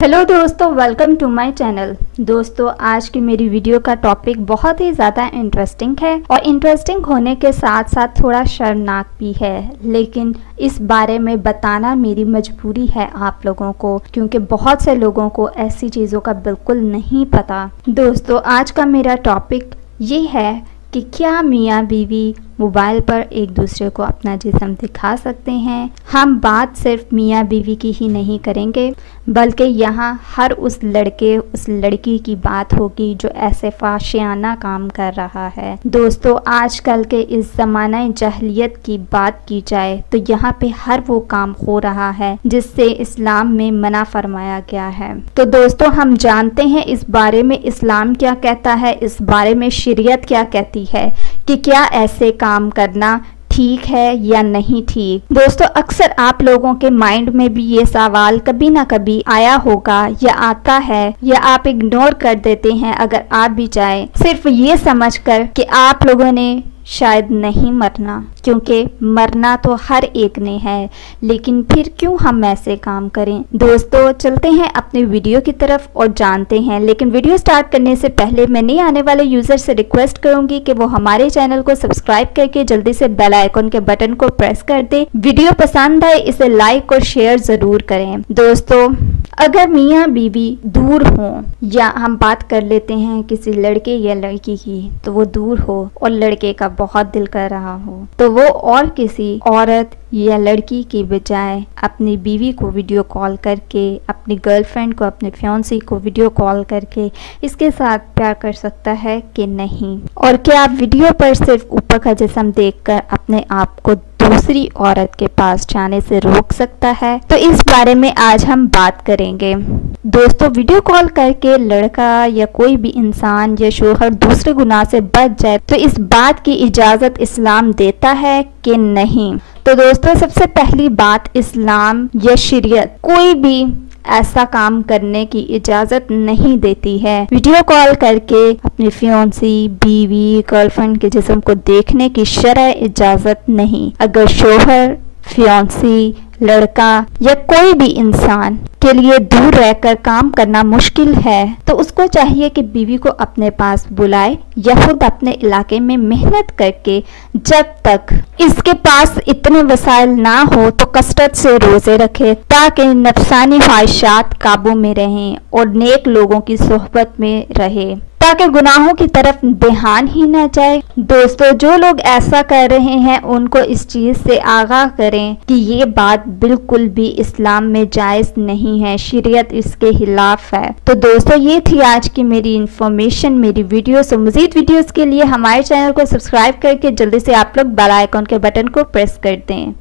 Hello दोस्तों, welcome to my channel. दोस्तों, आज की मेरी वीडियो का टॉपिक बहुत ही ज़्यादा इंटरेस्टिंग है और इंटरेस्टिंग होने के साथ साथ थोड़ा शर्मनाक भी है, लेकिन इस बारे में बताना मेरी मजबूरी है आप लोगों को, क्योंकि बहुत से लोगों को ऐसी चीज़ों का बिल्कुल नहीं पता। दोस्तों, आज का मेरा टॉपिक ये है कि क्या मियाँ बीवी मोबाइल पर एक दूसरे को अपना जिस्म दिखा सकते हैं। हम बात सिर्फ मियाँ बीवी की ही नहीं करेंगे, बल्कि यहाँ हर उस लड़के उस लड़की की बात होगी जो ऐसे फाशियाना काम कर रहा है। दोस्तों, आजकल के इस ज़माना जहलियत की बात की जाए तो यहाँ पे हर वो काम हो रहा है जिससे इस्लाम में मना फरमाया गया है। तो दोस्तों, हम जानते हैं इस बारे में इस्लाम क्या कहता है, इस बारे में शरीयत क्या कहती है कि क्या ऐसे काम करना ठीक है या नहीं ठीक। दोस्तों, अक्सर आप लोगों के माइंड में भी ये सवाल कभी ना कभी आया होगा या आता है, या आप इग्नोर कर देते हैं अगर आप भी चाहें, सिर्फ ये समझकर कि आप लोगों ने शायद नहीं मरना, क्योंकि मरना तो हर एक ने है, लेकिन फिर क्यों हम ऐसे काम करें। दोस्तों, चलते हैं अपने वीडियो की तरफ और जानते हैं। लेकिन वीडियो स्टार्ट करने से पहले मैं नए आने वाले यूजर से रिक्वेस्ट करूंगी कि वो हमारे चैनल को सब्सक्राइब करके जल्दी से बेल आइकन के बटन को प्रेस कर दे। वीडियो पसंद आए इसे लाइक और शेयर जरूर करें। दोस्तों, अगर मियाँ बीवी दूर हो, या हम बात कर लेते हैं किसी लड़के या लड़की की, तो वो दूर हो और लड़के का बहुत दिल कर रहा हो, तो वो और किसी औरत या लड़की की बजाय अपनी बीवी को वीडियो कॉल करके, अपनी गर्लफ्रेंड को, अपने फियांसी को वीडियो कॉल करके इसके साथ प्यार कर सकता है कि नहीं। और क्या आप वीडियो पर सिर्फ ऊपर का जिस्म देखकर अपने आप को दूसरी औरत के पास जाने से रोक सकता है? तो इस बारे में आज हम बात करेंगे। दोस्तों, वीडियो कॉल करके लड़का या कोई भी इंसान या शोहर दूसरे गुनाह से बच जाए तो इस बात की इजाज़त इस्लाम देता है कि नहीं? तो दोस्तों, सबसे पहली बात, इस्लाम या शरीयत कोई भी ऐसा काम करने की इजाज़त नहीं देती है। वीडियो कॉल करके अपनी फियांसी, बीवी, गर्लफ्रेंड के जिस्म को देखने की शरअ इजाज़त नहीं। अगर शोहर, फियांसी, लड़का या कोई भी इंसान के लिए दूर रहकर काम करना मुश्किल है, तो उसको चाहिए कि बीवी को अपने पास बुलाए या खुद अपने इलाके में मेहनत करके, जब तक इसके पास इतने वसाइल ना हो तो कसरत से रोजे रखे, ताकि नफसानी ख्वाहिशात काबू में रहें और नेक लोगों की सोहबत में रहे, ताकि गुनाहों की तरफ ध्यान ही ना जाए। दोस्तों, जो लोग ऐसा कर रहे हैं उनको इस चीज़ से आगाह करें कि ये बात बिल्कुल भी इस्लाम में जायज़ नहीं है, शरीयत इसके खिलाफ है। तो दोस्तों, ये थी आज की मेरी इन्फॉर्मेशन, मेरी वीडियो। सो मज़ीद वीडियोस के लिए हमारे चैनल को सब्सक्राइब करके जल्दी से आप लोग बेल आइकन के बटन को प्रेस कर दें।